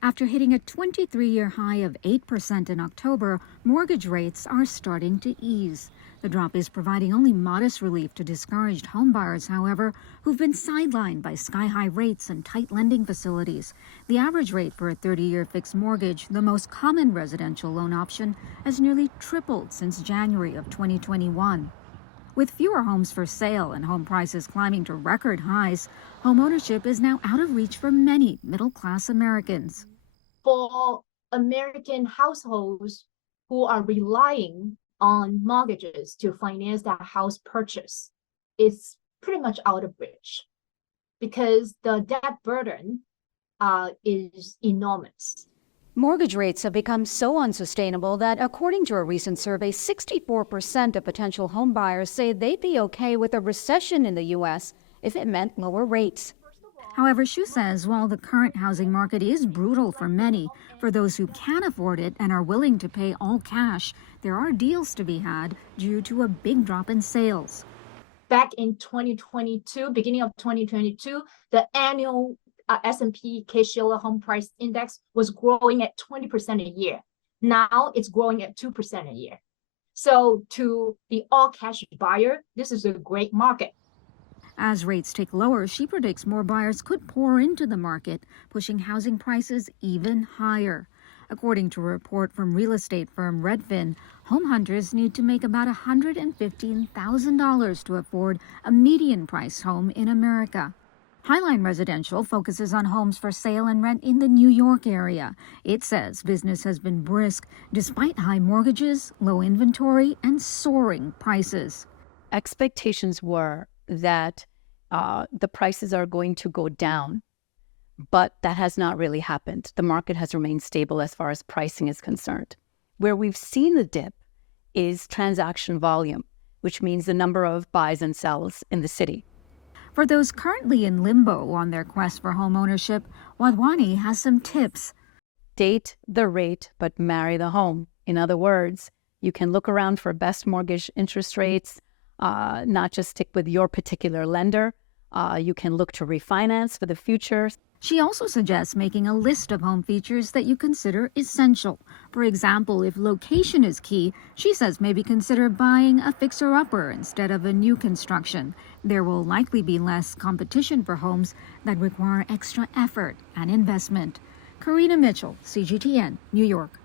After hitting a 23-year high of 8% in October, mortgage rates are starting to ease. The drop is providing only modest relief to discouraged homebuyers, however, who've been sidelined by sky-high rates and tight lending facilities. The average rate for a 30-year fixed mortgage, the most common residential loan option, has nearly tripled since January of 2021. With fewer homes for sale and home prices climbing to record highs, homeownership is now out of reach for many middle-class Americans. For American households who are relying on mortgages to finance their house purchase, it's pretty much out of reach because the debt burden is enormous. Mortgage rates have become so unsustainable that, according to a recent survey, 64% of potential homebuyers say they'd be okay with a recession in the U.S. if it meant lower rates. However, Xu says while the current housing market is brutal for many, for those who can afford it and are willing to pay all cash, there are deals to be had due to a big drop in sales. Back in 2022, beginning of 2022, the annual S&P Case-Shiller Home Price Index was growing at 20% a year. Now it's growing at 2% a year. So to the all-cash buyer, this is a great market. As rates tick lower, she predicts more buyers could pour into the market, pushing housing prices even higher. According to a report from real estate firm Redfin, home hunters need to make about $115,000 to afford a median-price home in America. Highline Residential focuses on homes for sale and rent in the New York area. It says business has been brisk despite high mortgages, low inventory, and soaring prices. Expectations were that the prices are going to go down, but that has not really happened. The market has remained stable as far as pricing is concerned. Where we've seen the dip is transaction volume, which means the number of buys and sells in the city. For those currently in limbo on their quest for home ownership, Wadwani has some tips. Date the rate, but marry the home. In other words, you can look around for best mortgage interest rates, not just stick with your particular lender. You can look to refinance for the future. She also suggests making a list of home features that you consider essential. For example, if location is key, she says maybe consider buying a fixer-upper instead of a new construction. There will likely be less competition for homes that require extra effort and investment. Karina Mitchell, CGTN, New York.